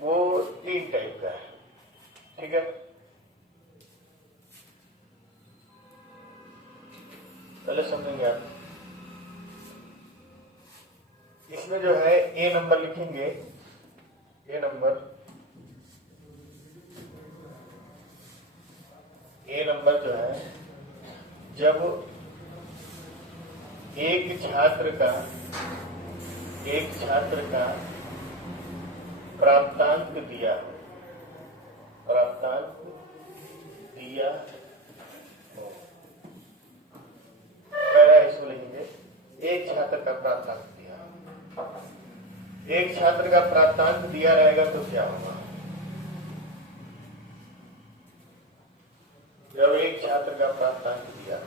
वो 3 टाइप का है। ठीक है, पहले समझेंगे आप। इसमें जो है ए नंबर लिखेंगे, ए नंबर जो है, जब एक छात्र का प्राप्तांक दिया हो, इसको लिखेंगे एक छात्र का प्राप्तांक दिया, एक छात्र का प्राप्तांक दिया रहेगा तो क्या होगा? जब एक छात्र का प्राप्तांक दिया,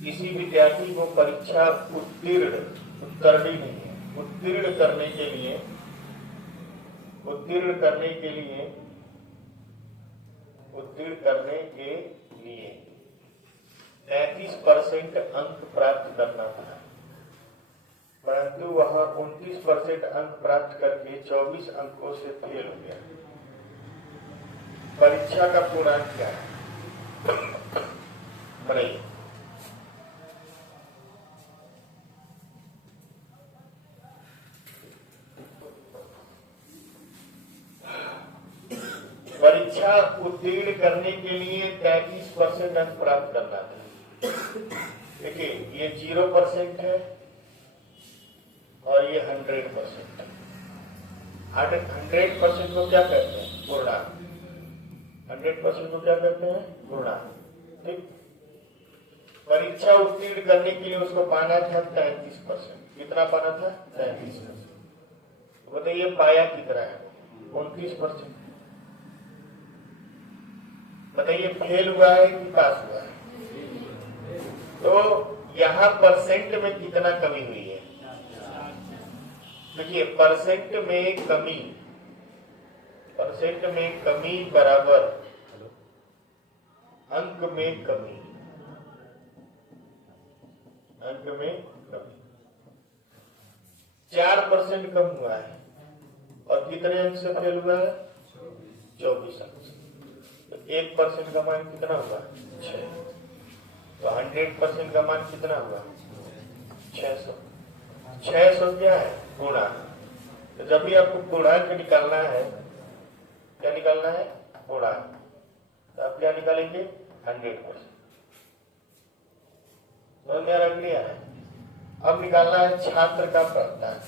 किसी विद्यार्थी को परीक्षा उत्तीर्ण करने के लिए 33% अंक प्राप्त करना था, परंतु वह 29% अंक प्राप्त करके 24 अंकों से फेल हो गया। परीक्षा का पूर्णांक क्या है? बताइए। परीक्षा उत्तीर्ण करने के लिए 33% अंक प्राप्त करना था। देखिए, ये 0% है और ये 100% है। 100% को क्या कहते हैं? पूर्णांक। 100% को क्या कहते हैं? पूर्णांक। ठीक, परीक्षा उत्तीर्ण करने के लिए उसको पाना था 33%। कितना पाना था? 33%। बताइए पाया कितना है? 29%। बताइए फेल हुआ है कि पास हुआ है? तो यहाँ परसेंट में कितना कमी हुई है? देखिए, परसेंट में कमी बराबर अंक में कमी। 4% कम हुआ है और कितने अंक से फेल हुआ है? 24 अंक से। 1% का मान कितना हुआ? 6। तो 100% का मान कितना हुआ? 600। 600 क्या है? पूर्णांक। तो जब भी आपको पूर्णांक निकालना है, क्या निकालना है? पूर्णांक। तो आप क्या निकालेंगे? 100%। समझ में आ रहा है? अब निकालना है छात्र का प्राप्तांक।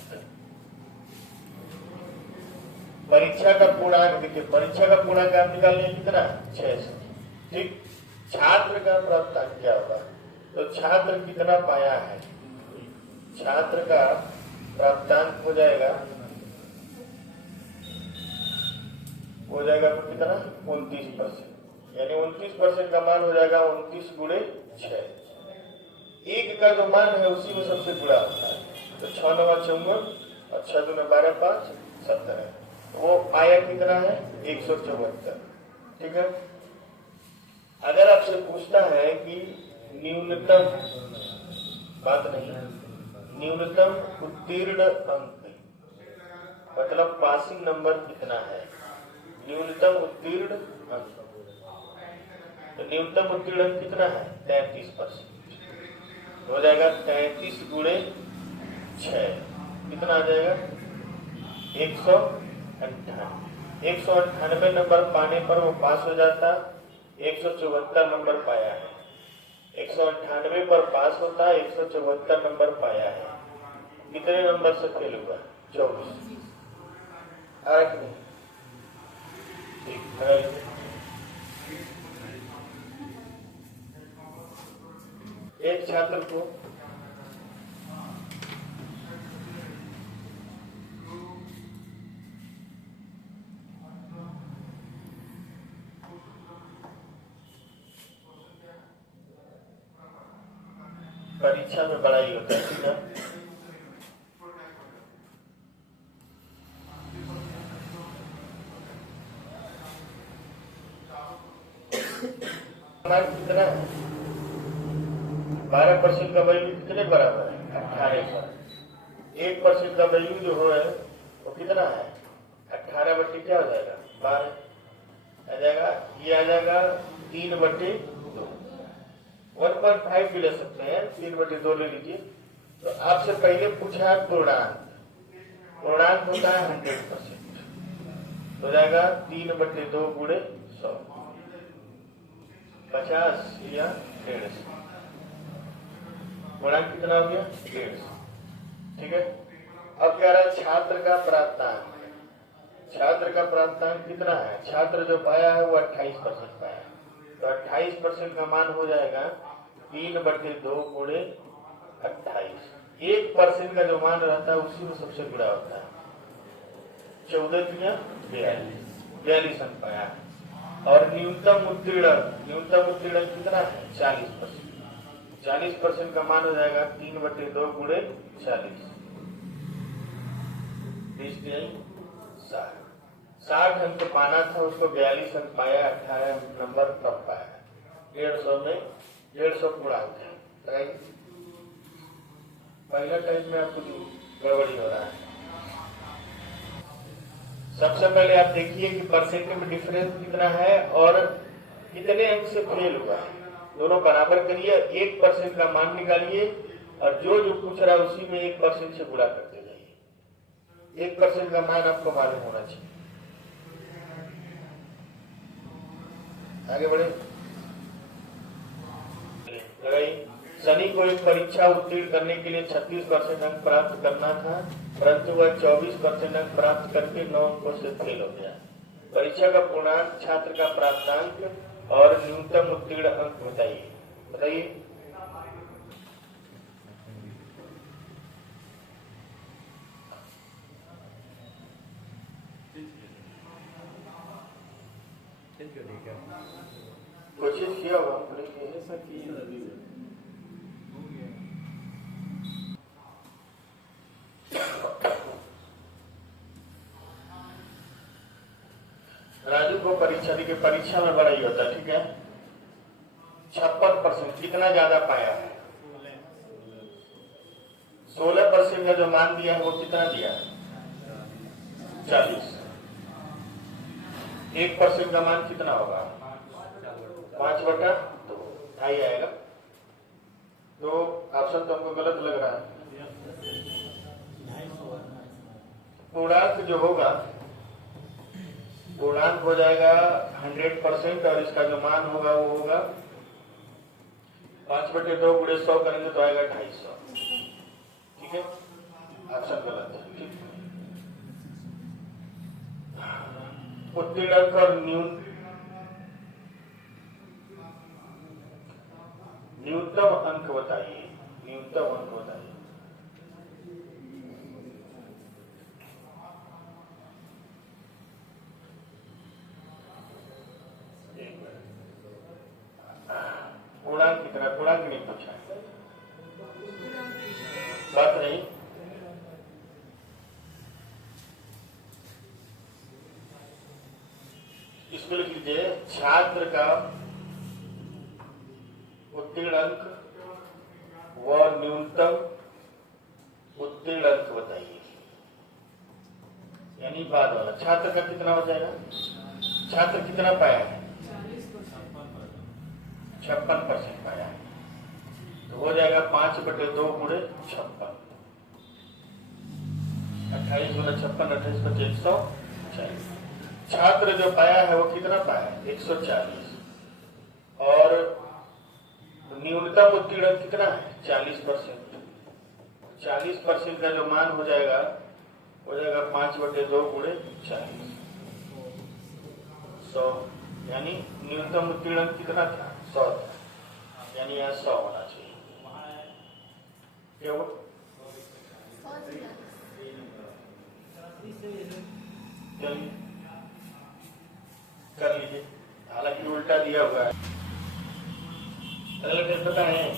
परीक्षा का पूर्णांक देखिए, परीक्षा का पूर्णांक आप निकालने कितना? 600। ठीक, छात्र का प्राप्तांक क्या होगा? तो छात्र कितना पाया है? छात्र का प्राप्तांक हो जाएगा तो कितना? 29%। यानी 29% का मान हो जाएगा 29 गुणे 6। एक का जो मान है उसी में सबसे गुणा होता है। तो 6 9 54 और 6 2 12 5 70 है। वो पाया कितना है? 174। ठीक है, अगर आपसे पूछता है कि न्यूनतम, बात नहीं, न्यूनतम उत्तीर्ण अंक मतलब पासिंग नंबर कितना है? न्यूनतम उत्तीर्ण अंक, तो न्यूनतम उत्तीर्ण अंक कितना है? 33%। हो जाएगा 33 गुणे 6, कितना आ जाएगा? 198 नंबर पाने पर वो पास हो जाता। 174 नंबर पाया है। 198 पर पास होता है, 174 नंबर पाया है। कितने नंबर से फेल हुआ? 24। एक छात्र को परीक्षा में बड़ा ही होता है, ठीक है? कितना है? 12% का वैल्यू कितने बराबर है? 18 पर। 1% का वैल्यू जो है वो कितना है 18 बट्टी क्या हो जाएगा 12 आ जाएगा। ये आ जाएगा 3/2 1.5 भी ले सकते हैं 3/2 ले लीजिए। तो आपसे पहले पूछा है पूर्णांक होता है 100% हो जाएगा 3/2 गुणे 100 50 या 150 पूर्णांक कितना हो गया 150। ठीक है। अब कह रहा है छात्र का प्राप्तांक कितना है। छात्र जो पाया है वो 28% पाया है। तो 28% का मान हो जाएगा 3/2 गुणे 28। 1% का जो मान रहता है उसी में सबसे बुरा होता है। 14 42 अंक पाया है। और न्यूनतम उत्तीर्ण कितना है 40%। 40% का मान हो जाएगा 3/2 गुणे 40 60 अंक पाना था उसको 42 अंक पाया 18 नंबर कम पाया 150 में 150 पूर्णांक है। पहला टाइम में आपको गड़बड़ी हो रहा है। सबसे पहले आप देखिए कि परसेंटेज में डिफरेंस कितना है और कितने अंक से फेल हुआ है। दोनों बराबर करिए 1% का मान निकालिए और जो पूछ रहा है उसी में 1% से गुणा करते जाइए। 1% का मान आपको मालूम होना चाहिए। आगे बढ़े। शनि को एक परीक्षा उत्तीर्ण करने के लिए 36% अंक प्राप्त करना था, परंतु वह 24% अंक प्राप्त करके 9 अंकों से फेल हो गया। परीक्षा का पूर्णांक, छात्र का प्राप्तांक और न्यूनतम उत्तीर्ण अंक बताइए। कोशिश किया होगा राजू को परीक्षा दी, परीक्षा में बड़ा ही होता है। ठीक है। 56% कितना ज्यादा पाया है 16% का जो मान दिया है वो कितना दिया है 40। 1% का मान कितना होगा 5/2 ढाई आएगा। तो ऑप्शन तो हमको गलत लग रहा है। पूर्णांक जो होगा पूर्णांक हो जाएगा 100% और इसका जो मान होगा वो होगा 5/2 गुणे 100 करेंगे तो आएगा 250। ठीक है। ऑप्शन गलत है। ठीक। उत्तीर्ण अंक और न्यूनतम अंक बताइए। पूर्णांक कितना पूर्णांक नहीं पूछा बात नहीं। इसको लिख लीजिए छात्र का उत्तीर्ण अंक व न्यूनतम उत्तीर्ण अंक बताइए। यानी बाद वाला छात्र का कितना हो जाएगा। छात्र कितना पाया है 56% पाया है। तो हो जाएगा 5/2 गुणे 56। 28 गुना 56 28 × 140। छात्र जो पाया है वो कितना पाया है 140 और न्यूनतम उत्तीर्ण कितना है 40%। 40% का जो मान हो जाएगा 5/2 गुणे 40 100। यानी न्यूनतम उत्तीर्ण कितना था 100 था। यानी यहाँ 100 होना चाहिए। क्या हुआ चलिए कर लीजिए। हालांकि उल्टा दिया हुआ है। अगला टेस्ट पता है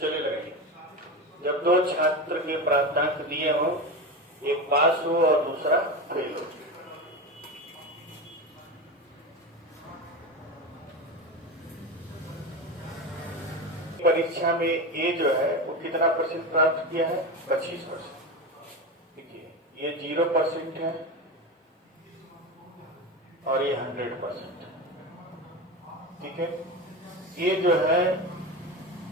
चलिए लगाइए। जब 2 छात्र के प्राप्तांक दिए हो, एक पास हो और दूसरा फेल हो। परीक्षा परीक्षा में ए जो है वो कितना परसेंट प्राप्त किया है? 25%। देखिए ये 0% है और ये 100%। ठीक है, ये जो है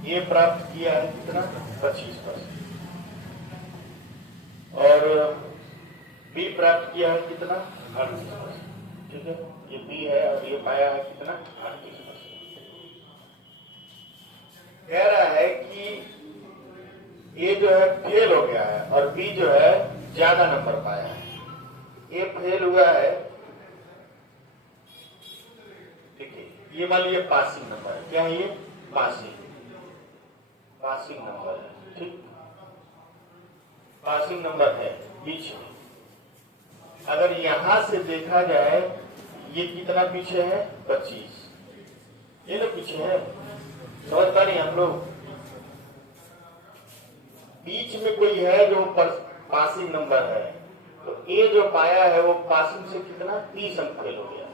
ये प्राप्त किया है कितना? 25%। और बी प्राप्त किया है कितना? 38%। ठीक है, ये बी है और ये पाया है कितना? 38%। कह रहा है कि ये जो है फेल हो गया है और बी जो है ज्यादा नंबर पाया है। ये फेल हुआ है, देखिए ये मान लीजिए पासिंग नंबर है। क्या है ये? पासिंग नंबर है। ठीक, पासिंग नंबर है बीच में। अगर यहां से देखा जाए ये कितना पीछे है? 25। ये तो पीछे है, समझ पा रहे हम लोग? बीच में कोई है जो पासिंग नंबर है, तो ये जो पाया है वो पासिंग से कितना? 30 अंक फेल हो गया,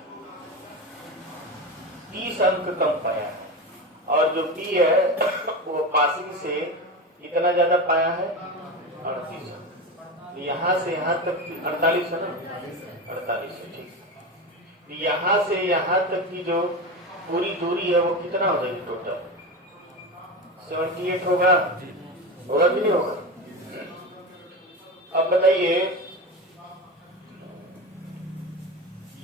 30 अंक कम पाया है। और जो बी है वो पासिंग से कितना ज्यादा पाया है? 38 अंक। यहां से यहां तक 48 है ना? 48 है। ठीक, यहां से यहां तक की जो पूरी दूरी है वो कितना हो जाएगी? टोटल 78 होगा कि नहीं होगा? अब बताइए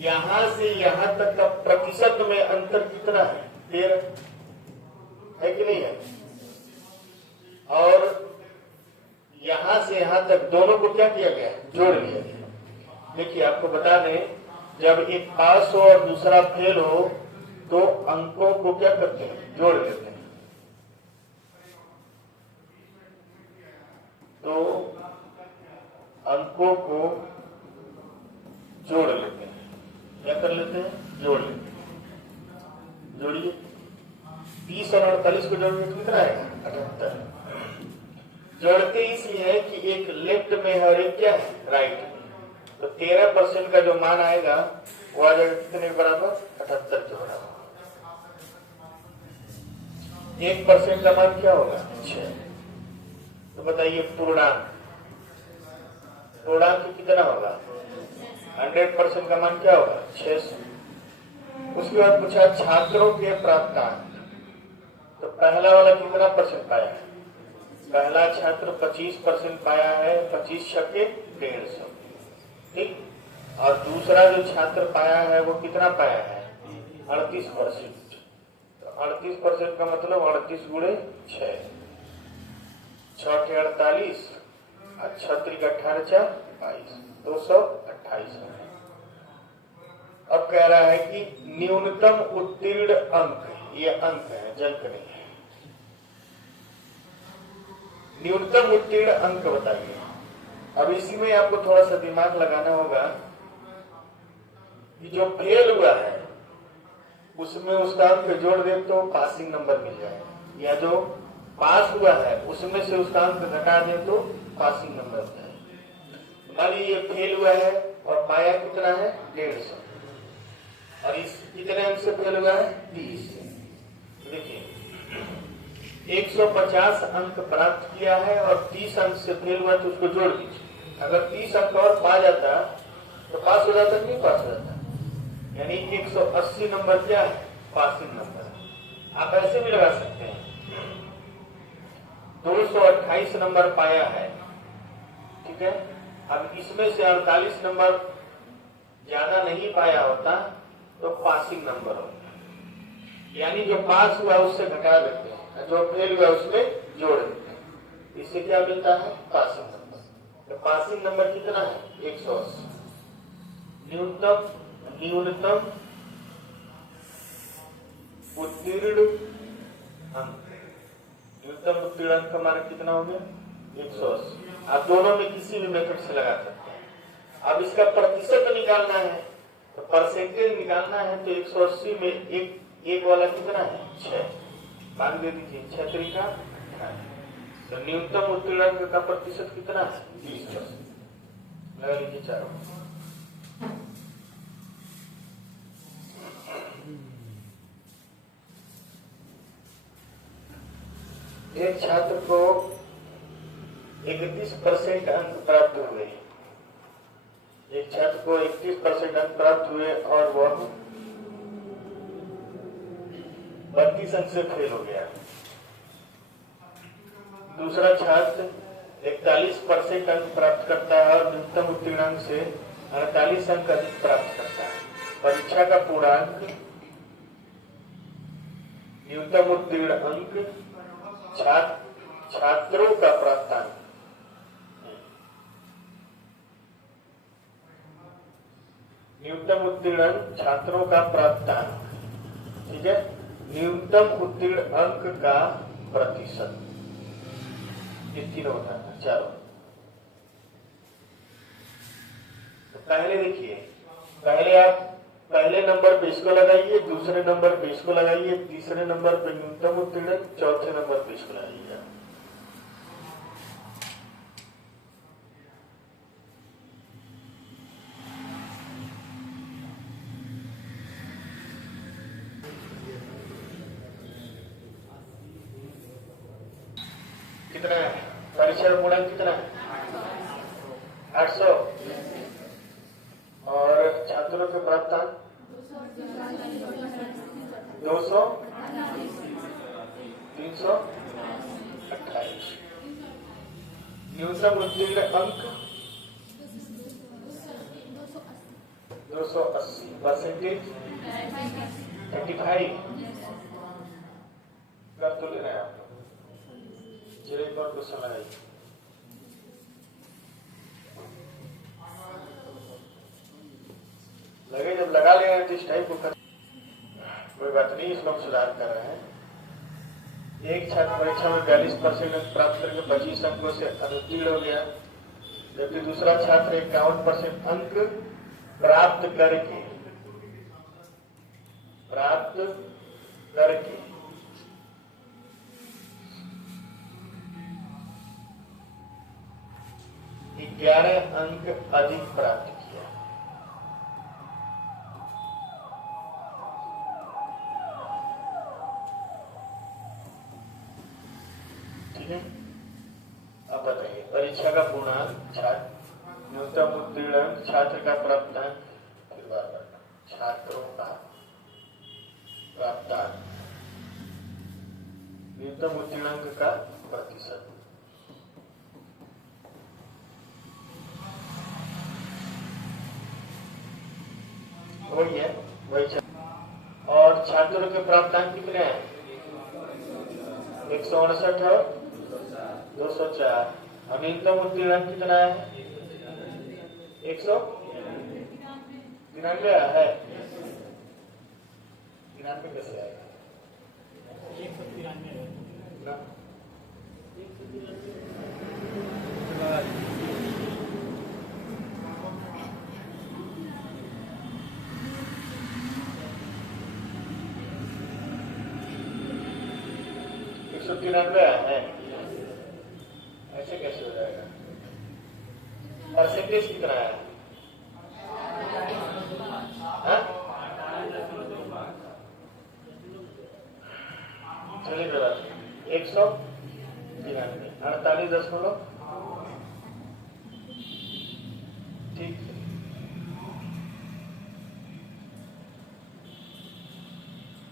यहां से यहां तक का प्रतिशत में अंतर कितना है? 13 है कि नहीं है? और यहां से यहां तक दोनों को क्या किया गया? जोड़ लिया गया। देखिए आपको बता दें, जब एक पास हो और दूसरा फेल हो तो अंकों को क्या करते हैं? जोड़ लेते हैं। तो अंकों को जोड़ लेते हैं। क्या कर लेते हैं? जोड़ लेते हैं। जोड़िए, 30 और 48 को जोड़िए तो कितना आएगा? 78। जोड़ते इसलिए है कि एक लेफ्ट में है और एक क्या है? राइट में। तो 13% का जो मान आएगा वो आ जाएगा कितने के बराबर? 78 के बराबर। 1% का मान क्या होगा? 6। तो बताइए पूर्णांक कितना होगा? 100% का मान क्या होगा? 600। उसके बाद पूछा छात्रों के प्राप्तांक। तो पहला वाला कितना परसेंट पाया है? पहला छात्र 25% पाया है, 25 छक्के 150। ठीक, और दूसरा जो छात्र पाया है वो कितना पाया है? 38%। तो 38% का मतलब 38 गुणे 6, 6 के 48 और 6 का 18 22, 228 है। अब कह रहा है कि न्यूनतम उत्तीर्ण अंक, ये अंक है, जंक नहीं है। न्यूनतम उत्तीर्ण अंक बताइए। अब इसी में आपको थोड़ा सा दिमाग लगाना होगा कि जो फेल हुआ है उसमें उसका अंक जोड़ दे तो पासिंग नंबर मिल जाएगा, या जो पास हुआ है उसमें से उसका अंक घटा दे तो पासिंग नंबर होता है। मान लीजिए ये फेल हुआ है और पाया कितना है? 150, और इस कितने अंक से फेल हुआ है? 30। देखिए 150 अंक प्राप्त किया है और 30 अंक से फेल हुआ तो उसको जोड़ दीजिए। अगर 30 अंक और पा जाता तो पास हो जाता कि नहीं पास हो जाता? यानी 180 नंबर क्या है? Passing number. आप ऐसे भी लगा सकते हैं, 228 नंबर पाया है, ठीक है। अब इसमें से 48 नंबर ज्यादा नहीं पाया होता तो पासिंग नंबर होता, यानी जो पास हुआ उससे घटा देते हैं, जो फेल हुआ उसमें जोड़ देते हैं। इससे क्या मिलता है? Passing number. तो पासिंग नंबर कितना है? 180। न्यूनतम उत्तीर्ण अंक, न्यूनतम उत्तीर्ण अंक का मान कितना हो गया? 180। आप दोनों में किसी भी मेथड से लगा सकते हैं। अब इसका प्रतिशत निकालना है, तो परसेंटेज निकालना है, तो 180 में एक वाला कितना है? 6 भाग दे दीजिए, 6 तरीका। तो न्यूनतम उत्तीर्ण अंक का प्रतिशत कितना है? 20%। लगा लीजिए चारों। एक छात्र को 31% अंक प्राप्त हुए। एक छात्र को 31% अंक प्राप्त हुए और वह 32 अंक से फेल हो गया। दूसरा छात्र 41% अंक प्राप्त करता है और न्यूनतम उत्तीर्णांक से 48 अंक अधिक प्राप्त करता है। परीक्षा का पूर्णांक, न्यूनतम उत्तीर्ण अंक, छात्रों का प्राप्तांक। न्यूनतम उत्तीर्ण अंक, छात्रों का प्राप्तांक, ठीक है। न्यूनतम उत्तीर्ण अंक का प्रतिशत, ये तीनों होता है। चलो तो पहले देखिए, पहले आप पहले नंबर पे इसको लगाइए, दूसरे नंबर पे इसको लगाइए, तीसरे नंबर पे न्यूनतम उत्तीर्ण, चौथे नंबर पे इसको लगाइए। कितना है परीक्षा का पूर्णांक? कितना है? 800। और छात्रों के प्राप्तांक 200, 328। न्यूनतम उत्तीर्ण अंक 280। परसेंटेज 35। कर तो ले रहे हैं आप लोग। चलिए एक और क्वेश्चन लगाइए। लगे जब लगा ले रहे हैं तो इस टाइप को कर, कोई बात नहीं, इसमें हम सुधार कर रहे हैं। एक छात्र परीक्षा में 42% अंक प्राप्त करके 25 अंकों से अनुत्तीर्ण हो गया, जबकि दूसरा छात्र 51% अंक प्राप्त करके 11 अंक अधिक प्राप्त किया। ठीक है, अब बताइए परीक्षा का पूर्णांक, न्यूनतम उत्तीर्ण अंक, छात्र का प्राप्तांक, फिर बार बार छात्रों का प्राप्तांक, न्यूनतम उत्तीर्णांक का प्रतिशत। वही है, वही। और छात्रों के प्राप्तांक कितने हैं? 159 और 204। न्यूनतम उत्तीर्णांक कितना है? 193 है। 93 कैसे आएगा? 193 है, ऐसे कैसे हो जाएगा? परसेंटेज कितना है? चलिए जरा 193, 48.0, ठीक।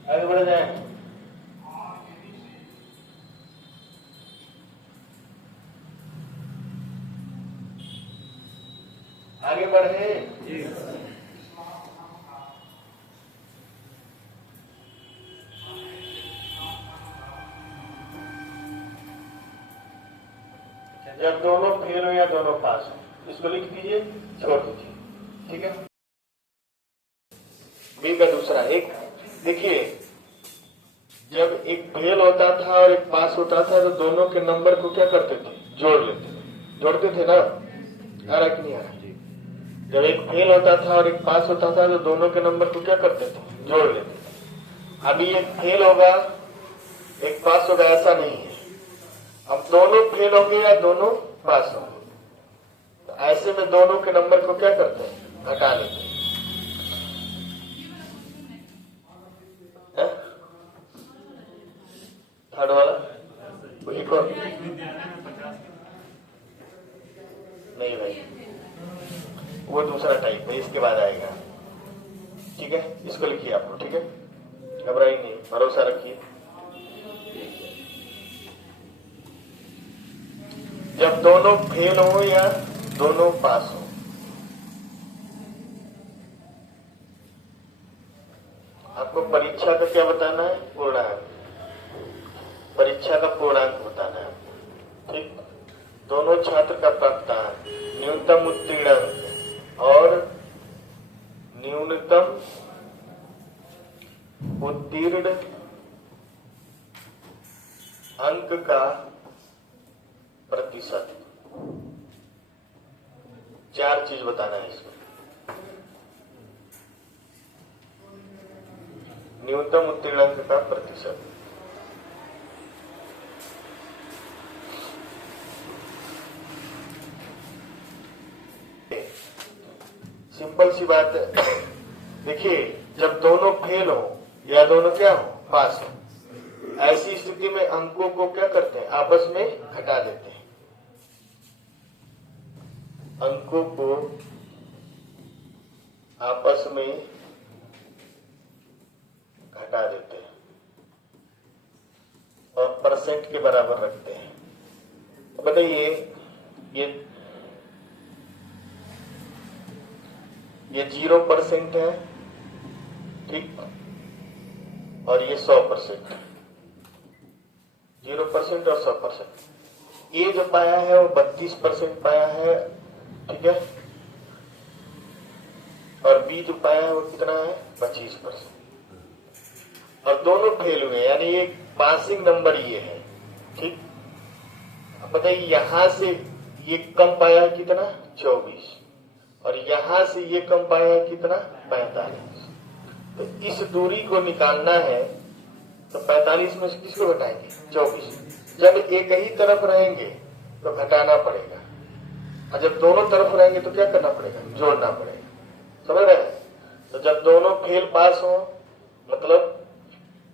आगे बढ़ जाए। आगे बढ़े। जब दोनों फेल हो या दोनों पास हो, इसको लिख दीजिए, छोड़ दीजिए। ठीक है। बी का दूसरा एक देखिए, जब एक फेल होता था और एक पास होता था तो दोनों के नंबर को क्या करते थे? जोड़ लेते थे। जोड़ते थे ना? आ रहा कि नहीं आ रहा? जब एक फेल होता था और एक पास होता था तो दोनों के नंबर को क्या करते थे? जोड़ लेते थे। अभी एक फेल होगा, एक पास होगा, ऐसा नहीं है। अब दोनों फेल होंगे या दोनों पास होंगे, तो ऐसे में दोनों के नंबर को क्या करते हैं? घटा लेते हैं। थर्ड वाला नहीं भाई, वो दूसरा टाइप है, इसके बाद आएगा। ठीक है, इसको लिखिए आप लोग। ठीक है, घबराइए नहीं, भरोसा रखिए। जब दोनों फेल हो या दोनों पास हो, आपको परीक्षा का क्या बताना है? पूर्णांक। परीक्षा का पूर्णांक बताना है। ठीक, दोनों छात्र का प्राप्तांक, न्यूनतम उत्तीर्ण अंक और न्यूनतम उत्तीर्ण अंक का प्रतिशत, 4 चीज बताना है इसमें। न्यूनतम उत्तीर्ण अंक का प्रतिशत, सिंपल सी बात है। देखिए, जब दोनों फेल हो या दोनों क्या हो? पास हो, ऐसी स्थिति में अंकों को क्या करते हैं? आपस में घटा देते हैं। अंकों को आपस में घटा देते हैं और परसेंट के बराबर रखते हैं। बताइए, ये 0% है, ठीक, और ये 100%, 0% और 100%। ये जो पाया है वो 32% पाया है, ठीक है, और बी जो पाया है वो कितना है? 25%। और दोनों फेल हुए, यानी ये पासिंग नंबर ये है। ठीक, अब बताइए, यहां से ये कम पाया है कितना? 24, और यहां से ये कम पाया है कितना? 45। तो इस दूरी को निकालना है तो 45 में से किसको घटाएंगे? 24। जब एक ही तरफ रहेंगे तो घटाना पड़ेगा, और जब दोनों तरफ रहेंगे तो क्या करना पड़ेगा? जोड़ना पड़ेगा। समझ रहे हैं? तो जब दोनों फेल पास हो, मतलब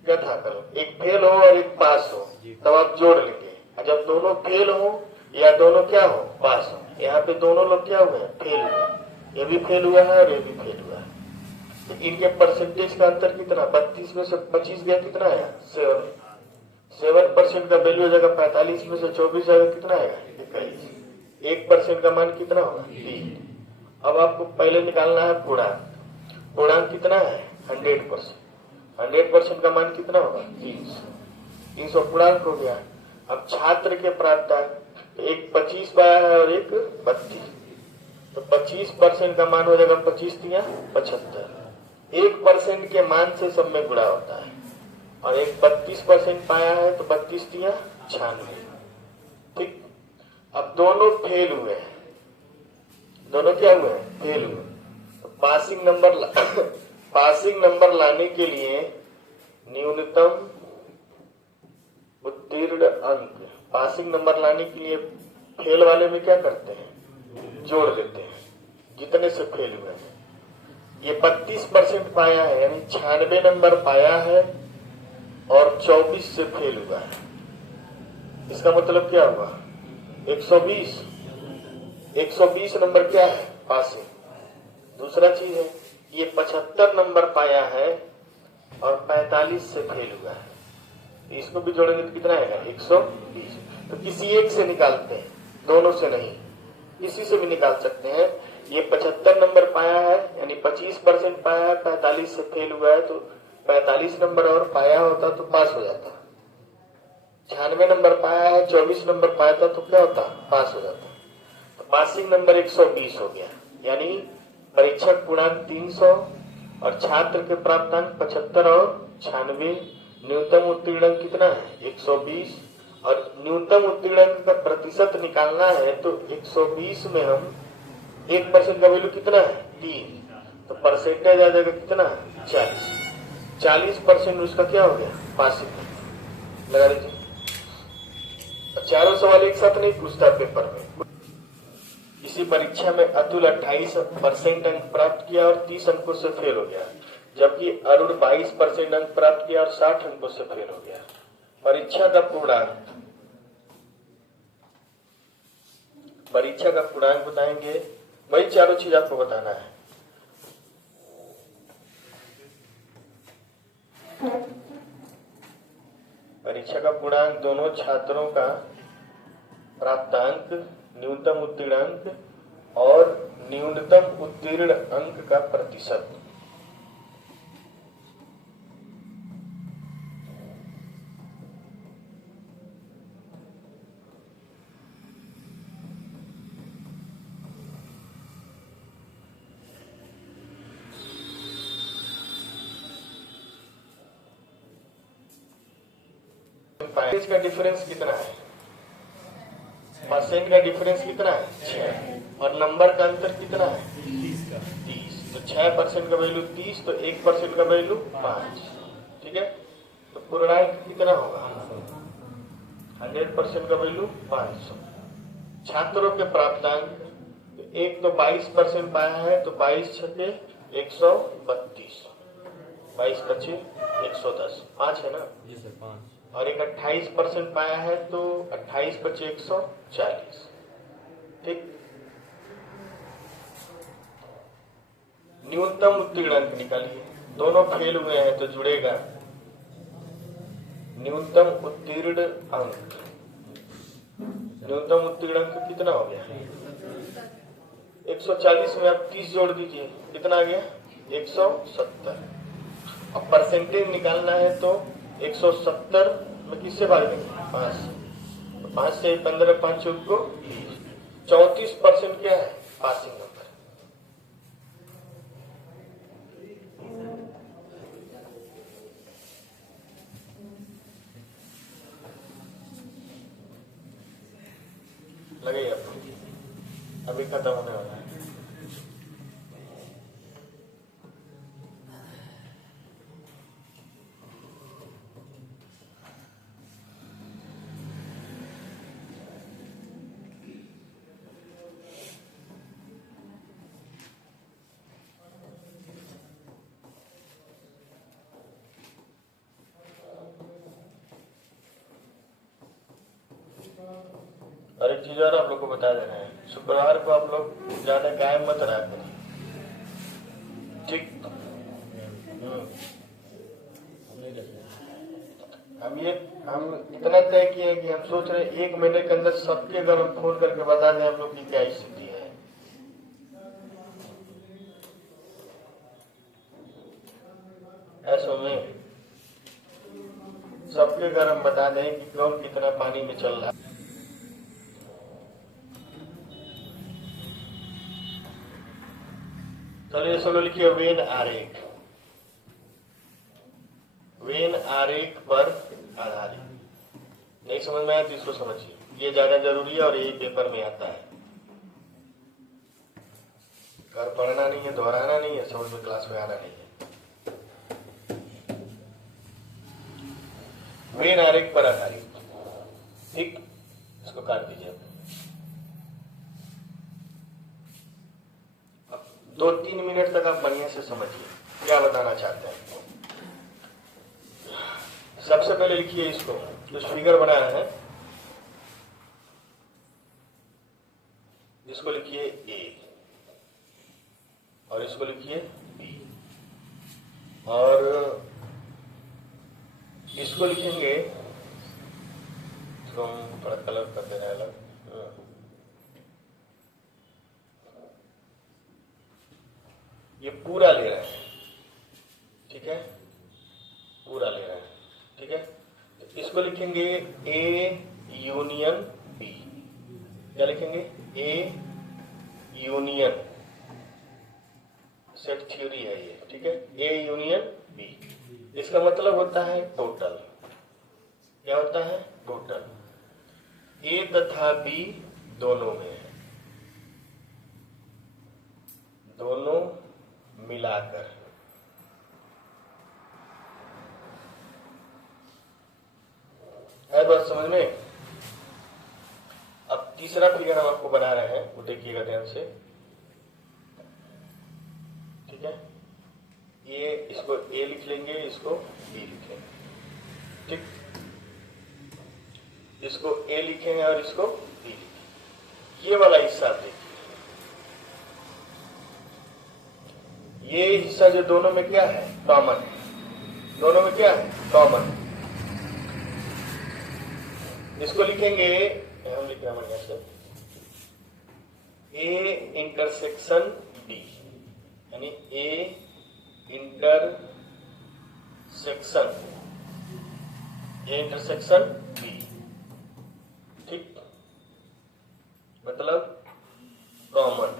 क्या था? करो, एक फेल हो और एक पास हो, तब आप जोड़ लेंगे। और जब दोनों फेल हो या दोनों क्या हो? पास हो। यहाँ पे दोनों लोग क्या हुए? फेल हुए। ये भी फेल हुआ है और ये भी फेल हुआ है। तो इनके परसेंटेज का अंतर कितना? 32 में से 25 गया, कितना आया? 7% का वैल्यू हो जाएगा। 45 में से 24 जाएगा, कितना आएगा? 21। 1% का मान कितना होगा? 3। अब आपको पहले निकालना है पूर्णांक। पूर्णांक कितना है? 100%। 100% का मान कितना होगा? 300 पूर्णांक हो गया। अब छात्र के प्राप्तांक, एक 25 पाया है और एक 32, तो 25% का मान हो जाएगा 25 तिया 75। 1% के मान से सब में गुणा होता है, और एक 32% पाया है तो 32 तिया 96। ठीक, अब दोनों फेल हुए हैं। दोनों क्या हुए हैं? फेल हुए। तो पासिंग नंबर लाने के लिए न्यूनतम उत्तीर्ण अंक, पासिंग नंबर लाने के लिए फेल वाले में क्या करते हैं? जोड़ देते हैं जितने से फेल हुए हैं। ये 32% पाया है, यानी 96 नंबर पाया है और 24 से फेल हुआ है। इसका मतलब क्या हुआ? 120 नंबर क्या है? पासिंग। दूसरा चीज है, ये 75 नंबर पाया है और 45 से फेल हुआ है। इसको भी जोड़ेंगे तो कितना आएगा? 120। तो किसी एक से निकालते हैं, दोनों से नहीं, इसी से भी निकाल सकते हैं। ये 75 नंबर पाया है, यानी 25% पाया है, 45 से फेल हुआ है, तो 45 नंबर और पाया होता तो पास हो जाता। 96 नंबर पाया है, 24 नंबर पाया था तो क्या होता? पास हो जाता। तो पासिंग नंबर 120 हो गया, यानी परीक्षक पूर्णांक 300 और छात्र के प्राप्तांक 75 और 96। न्यूनतम उत्तीर्ण कितना है? 120, और न्यूनतम उत्तीर्ण का प्रतिशत निकालना है तो 120 में हम 1% का वैल्यू कितना है? 3, तो परसेंटेज आ जाएगा कितना? 40। 40% उसका क्या हो गया? पासिंग। लगा लीजिए। चारों सवाल एक साथ नहीं पूछता पेपर में। इसी परीक्षा में अतुल 28% अंक प्राप्त किया और 30 अंकों से फेल हो गया, जबकि अरुण 22% अंक प्राप्त किया और 60 अंकों से फेल हो गया। परीक्षा का पूर्णांक परीक्षा का पूर्णांक बताएंगे, वही चारों चीज आपको बताना है। परीक्षा का पूर्णांक दोनों छात्रों का प्राप्तांक, न्यूनतम उत्तीर्ण अंक और न्यूनतम उत्तीर्ण अंक का प्रतिशत। परसेंटेज का डिफरेंस कितना है? परसेंट का डिफरेंस कितना है? 6। और नंबर का अंतर कितना है? 30। तो 6% का वैल्यू 30, तो 1% का वैल्यू 5। ठीक है, तो पूर्णांक कितना होगा? 100% का वैल्यू 500। छात्रों के प्राप्तांक, एक तो 22% पाया है, तो 22 छके 132, 22 बचे 110, 5 है ना जी सर, 5। और एक 28% पाया है, तो 28 बचे 140। ठीक, न्यूनतम उत्तीर्ण अंक निकालिए। दोनों फेल हुए हैं तो जुड़ेगा न्यूनतम उत्तीर्ण अंक। न्यूनतम उत्तीर्ण अंक कितना हो गया? 140 में आप 30 जोड़ दीजिए, कितना आ गया? 170। अब परसेंटेज निकालना है तो 170 में किससे भाग देंगे? 5। तो 5 से 15, 5 को 34% क्या है? Passing number. लगे आपको, अभी खत्म होने वाला है। और एक चीज और आप लोग को बता देना है, शुक्रवार को आप लोग ज्यादा गायब मत रहा करिए। ठीक, हम इतना तय किए कि हम सोच रहे 1 महीने के अंदर सबके घर हम फोन करके बता दें हम लोग की क्या स्थिति है। ऐसा में सबके घर हम बता दें कि कौन कितना पानी में चल रहा है। चलिए सब लोग लिखिए वेन आरेख। वेन आरेख पर आधारित। नहीं समझ में आया तो इसको समझिए, ये ज्यादा जरूरी है और यही पेपर में आता है। घर पढ़ना नहीं है, दोहराना नहीं है, समझ में क्लास में आना नहीं है। वेन आरेख पर आधारित। ठीक, इसको काट दीजिए। अब 2-3 मिनट तक आप बढ़िया से समझिए क्या बताना चाहते हैं। सबसे पहले लिखिए इसको, जो फिगर बनाया है इसको लिखिए ए और इसको लिखिए बी और इसको लिखेंगे, इसको हम थोड़ा कलर कर दे रहे हैं अलग। ये पूरा ले रहे हैं, ठीक है, पूरा ले रहे हैं, ठीक है। तो इसको लिखेंगे ए यूनियन बी। क्या लिखेंगे? ए यूनियन, सेट थ्योरी है ये, ठीक है। ए यूनियन बी, इसका मतलब होता है टोटल। क्या होता है? टोटल। ए तथा बी दोनों में है, दोनों मिलाकर। है बात समझ में? अब तीसरा फिगर हम आपको बना रहे हैं, वो देखिएगा ध्यान से, ठीक है। ये इसको ए लिख लेंगे, इसको बी लिखेंगे, ठीक। इसको ए लिखेंगे और इसको बी लिखेंगे। ये वाला ये हिस्सा जो दोनों में क्या है, कॉमन है, दोनों में क्या है, कॉमन है। इसको लिखेंगे, हम लिख रहे हैं से ए इंटरसेक्शन बी, यानी ए इंटरसेक्शन बी, ठीक, मतलब कॉमन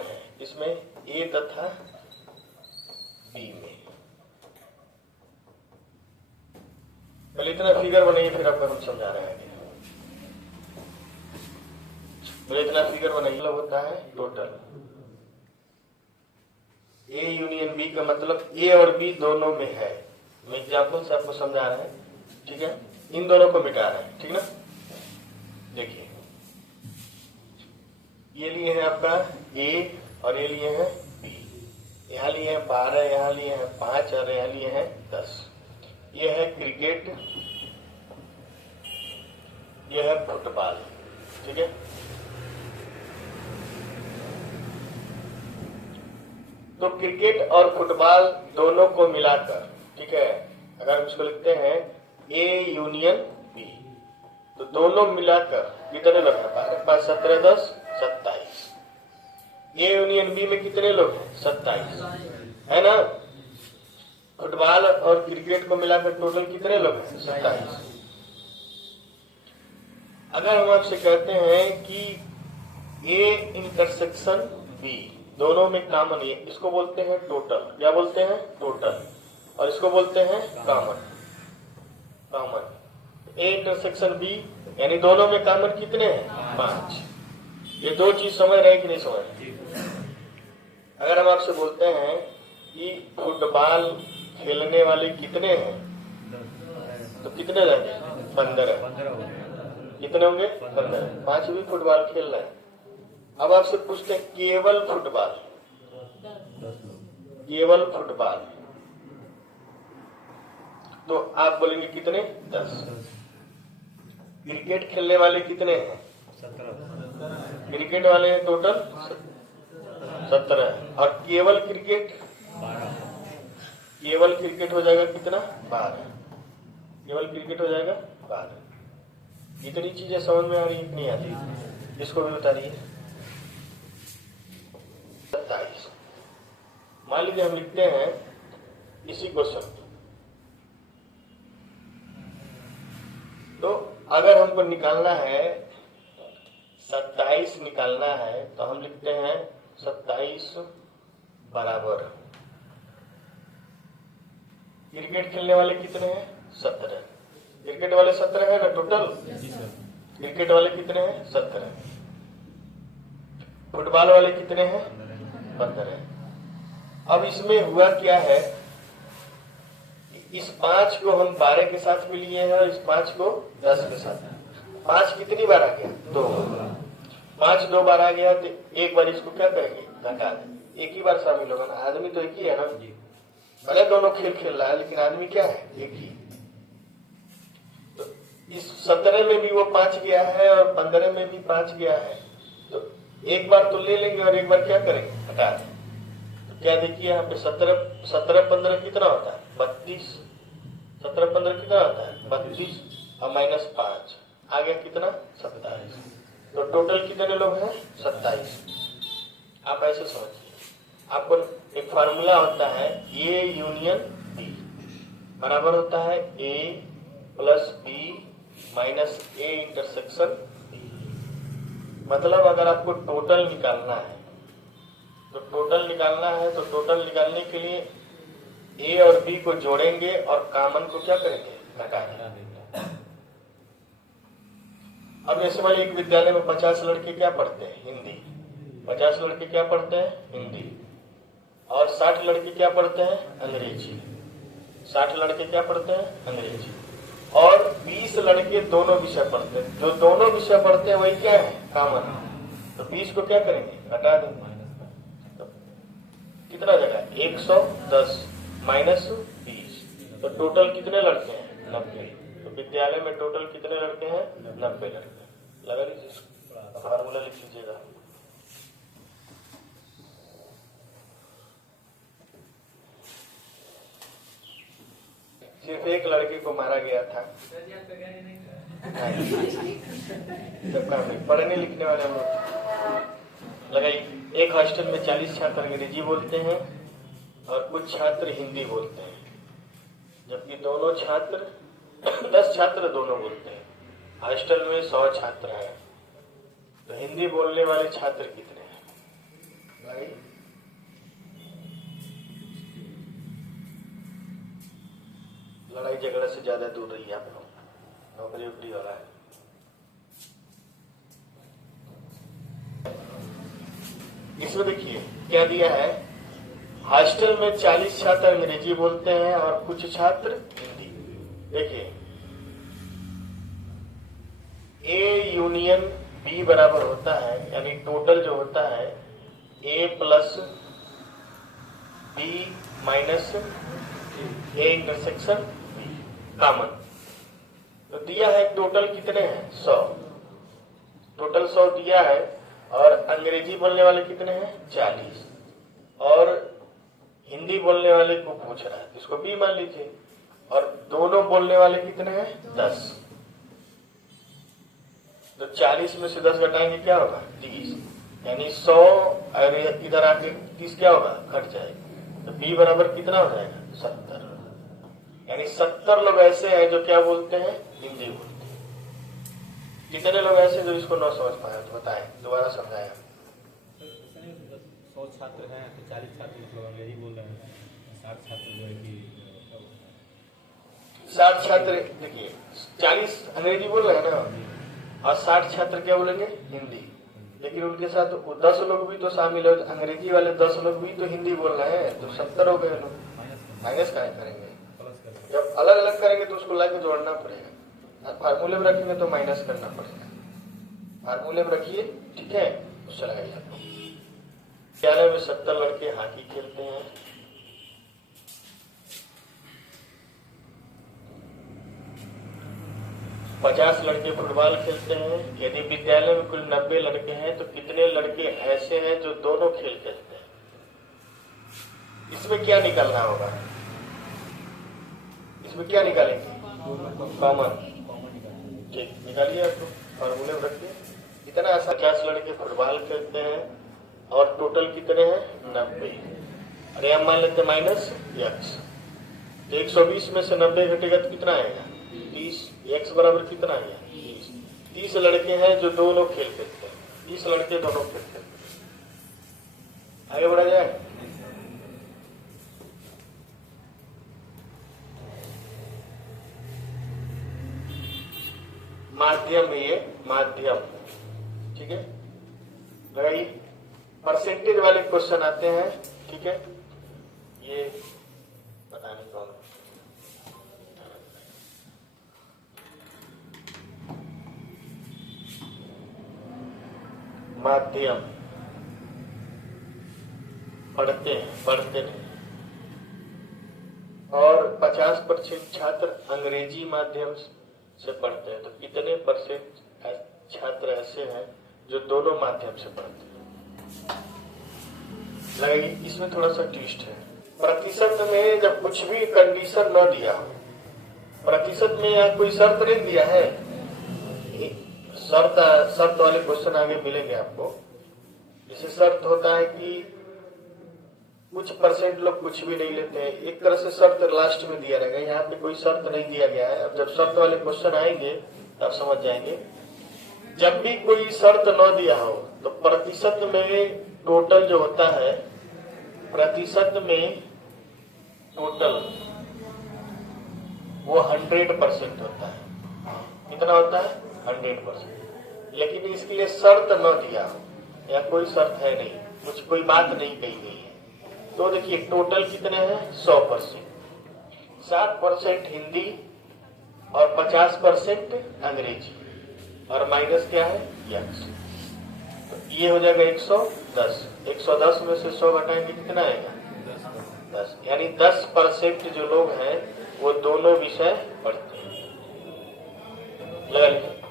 है इसमें ए तथा बी में। पहले इतना फिगर बनाइए, फिर आपको हम समझा रहे हैं। पहले इतना फिगर बनाइए, मतलब होता है टोटल। ए यूनियन बी का मतलब ए और बी दोनों में है। मैं एग्जाम्पल से आपको समझा रहे हैं, ठीक है। इन दोनों को मिटा रहे हैं, ठीक ना। देखिए ये लिए है आपका ए और ये लिए है बी। यहाँ लिए है 12, यहाँ लिए है 5 और यहाँ लिए है 10। ये है क्रिकेट, ये है फुटबॉल, ठीक है। तो क्रिकेट और फुटबॉल दोनों को मिलाकर, ठीक है, अगर हम इसको लिखते हैं ए यूनियन बी, तो दोनों मिलाकर कितने लोग हैं, 5, 17, 10, 27। ए यूनियन बी में कितने लोग हैं, 27, है ना। फुटबॉल और क्रिकेट को मिलाकर टोटल कितने लोग हैं, 27। अगर हम आपसे कहते हैं कि ए इंटरसेक्शन बी दोनों में कॉमन है, इसको बोलते हैं टोटल। क्या बोलते हैं, टोटल। और इसको बोलते हैं कॉमन। ए इंटरसेक्शन बी यानी दोनों में कॉमन कितने हैं, 5। ये दो चीज समझ रहे हैं कि नहीं समझ रहे। अगर हम आपसे बोलते हैं कि फुटबॉल खेलने वाले कितने हैं, तो कितने रहेंगे, 15। कितने होंगे, 15। 5 भी फुटबॉल खेल रहे हैं। अब आपसे पूछते हैं केवल फुटबॉल, तो आप बोलेंगे कितने, 10। क्रिकेट खेलने वाले कितने हैं, 17। क्रिकेट वाले हैं टोटल 17। और केवल क्रिकेट हो जाएगा कितना, 12। केवल क्रिकेट हो जाएगा 12। इतनी चीजें समझ में आ रही है कि नहीं आ रही, इसको भी बता रही है। 27। मान लीजिए हम लिखते हैं इसी क्वेश्चन, तो अगर हमको निकालना है 27 निकालना है, तो हम लिखते हैं 27 बराबर क्रिकेट खेलने वाले कितने हैं, 17। क्रिकेट वाले 17 है ना टोटल। क्रिकेट वाले कितने हैं, 17। फुटबॉल वाले कितने हैं, 15। अब इसमें हुआ क्या है, इस 5 को हम 12 के साथ भी लिए हैं और इस 5 को 10 के साथ। 5 कितनी बार आ गया, 2। 5 2 बार आ गया, तो एक बार इसको क्या करेंगे, घटा दें। एक ही बार शामिल होगा ना, आदमी तो एक ही है ना। भले दोनों खेल खेल रहा है, लेकिन आदमी क्या है, एक ही। तो इस 17 में भी वो 5 गया है और 15 में भी 5 गया है, तो एक बार तो ले लेंगे और एक बार क्या करेंगे, हटा दें। तो क्या देखिए यहाँ पे 17 15 कितना होता है, 32। 17 15 कितना होता है, 32 और -5 आ गया कितना, 27। तो टोटल कितने लोग हैं, 27। आप ऐसे समझिए, आपको एक फार्मूला होता है ए यूनियन बी बराबर होता है A plus B minus A intersection B. मतलब अगर आपको टोटल निकालना है, तो टोटल निकालने के लिए ए और बी को जोड़ेंगे और कॉमन को क्या करेंगे, घटाएंगे। अब जैसे मान एक विद्यालय में 50 लड़के क्या पढ़ते हैं, हिंदी। 50 लड़के क्या पढ़ते हैं, हिंदी। और 60 लड़के क्या पढ़ते हैं, अंग्रेजी। 60 लड़के क्या पढ़ते हैं, अंग्रेजी। और 20 लड़के दोनों विषय पढ़ते हैं। जो दोनों विषय पढ़ते हैं वही क्या है, कॉमन। तो 20 को क्या करेंगे, घटा देंगे। तो कितना जगह, 110 माइनस 20। तो टोटल कितने लड़के हैं, 90। तो विद्यालय में टोटल कितने लड़के हैं, 90 लड़के। लगा लीजिए, फार्मूला लिख लीजिएगा। सिर्फ एक लड़के को मारा गया था। जब काम नहीं, पढ़ने लिखने वाले हम लोग लगाइए। एक हॉस्टल में 40 छात्र अंग्रेजी बोलते हैं और कुछ छात्र हिंदी बोलते हैं, जबकि दोनों छात्र 10 छात्र दोनों बोलते हैं। हॉस्टल में 100 छात्र हैं, तो हिंदी बोलने वाले छात्र कितने हैं भाई? लड़ाई झगड़ा से ज्यादा दूर रहिए आप लोग, नौकरी वोकरी वाला है। इसमें देखिए क्या दिया है, हॉस्टल में 40 छात्र अंग्रेजी बोलते हैं और कुछ छात्र हिंदी। देखिए ए यूनियन बी बराबर होता है, यानी टोटल जो होता है A plus B minus A intersection B common. तो दिया है टोटल कितने हैं 100, टोटल 100 दिया है और अंग्रेजी बोलने वाले कितने हैं 40 और हिंदी बोलने वाले को पूछ रहा है, इसको बी मान लीजिए, और दोनों बोलने वाले कितने हैं 10। तो 40 में से 10 घटाएंगे क्या होगा 30, यानी 100 और इधर आके 30 क्या होगा घट जाएगा। तो बी बराबर कितना हो जाएगा 70, यानी 70 लोग ऐसे हैं जो क्या बोलते हैं हिंदी बोलते हैं। कितने लोग ऐसे जो इसको न समझ पाए तो बताएं, दोबारा समझाएं। 100 छात्र हैं तो 40 छात्र मतलब अंग्रेजी बोल रहे हैं, 60 छात्र जो है कि 60 छात्र देखिए 40 अंग्रेजी बोल रहे हैं ना और 60 छात्र क्या बोलेंगे हिंदी, लेकिन उनके साथ 10 लोग भी तो शामिल है, अंग्रेजी वाले 10 लोग भी तो हिंदी बोल रहे हैं, तो 70 हो गए लोग। माइनस क्या करेंगे, जब अलग अलग करेंगे तो उसको लाके जोड़ना पड़ेगा, फार्मूले में रखेंगे तो माइनस करना पड़ेगा। फार्मूले में रखिए, ठीक है, उससे लगाइए। आपको विद्यालय में 70 लड़के हॉकी खेलते हैं, 50 लड़के फुटबॉल खेलते हैं। यदि विद्यालय में कुल 90 लड़के हैं तो कितने लड़के ऐसे हैं जो दोनों खेल खेलते हैं? इसमें क्या निकालना होगा, इसमें क्या निकालेंगे कॉमन, ठीक निकालिए, आपको फॉर्मूले में रखिए। इतना 50 लड़के फुटबॉल खेलते हैं और टोटल कितने हैं 90, अरे हम मान लेते माइनस एक्स, तो 120 में से 90 घटेगा तो कितना आएगा 30, एक्स बराबर कितना आएगा 30। 30 लड़के हैं जो दोनों खेल खेलते हैं, 30 लड़के दोनों खेल खेलते हैं। आगे बढ़ा जाए, माध्यम, ये माध्यम, ठीक है, भाई परसेंटेज वाले क्वेश्चन आते हैं, ठीक है, ये पता नहीं कौन माध्यम पढ़ते नहीं, और 50% छात्र अंग्रेजी माध्यम से पढ़ते हैं, तो कितने % छात्र ऐसे हैं जो दोनों माध्यम से पढ़ते हैं? लगाइए, इसमें थोड़ा सा ट्विस्ट है। प्रतिशत में जब कुछ भी कंडीशन न दिया हो, प्रतिशत में यहाँ कोई शर्त नहीं दिया है, शर्त वाले क्वेश्चन आगे मिलेंगे आपको। जैसे शर्त होता है कि कुछ % लोग कुछ भी नहीं लेते हैं, एक तरह से शर्त लास्ट में दिया रहेगा, यहाँ पे कोई शर्त नहीं दिया गया है। अब जब शर्त वाले क्वेश्चन आएंगे तब समझ जाएंगे। जब भी कोई शर्त न दिया हो तो प्रतिशत में टोटल जो होता है, प्रतिशत में टोटल वो 100% होता है। कितना होता है 100%। लेकिन इसके लिए शर्त न दिया हो, या कोई शर्त है नहीं, कुछ कोई बात नहीं कही गई है, तो देखिए टोटल कितने हैं 100%, 60% हिंदी और 50% अंग्रेजी, और माइनस क्या है एक्स, तो ये हो जाएगा 110। 110 में से 100 घटाएंगे कितना आएगा 10, यानी 10% जो लोग हैं वो दोनों विषय पढ़ते हैं। लगा लीजिए।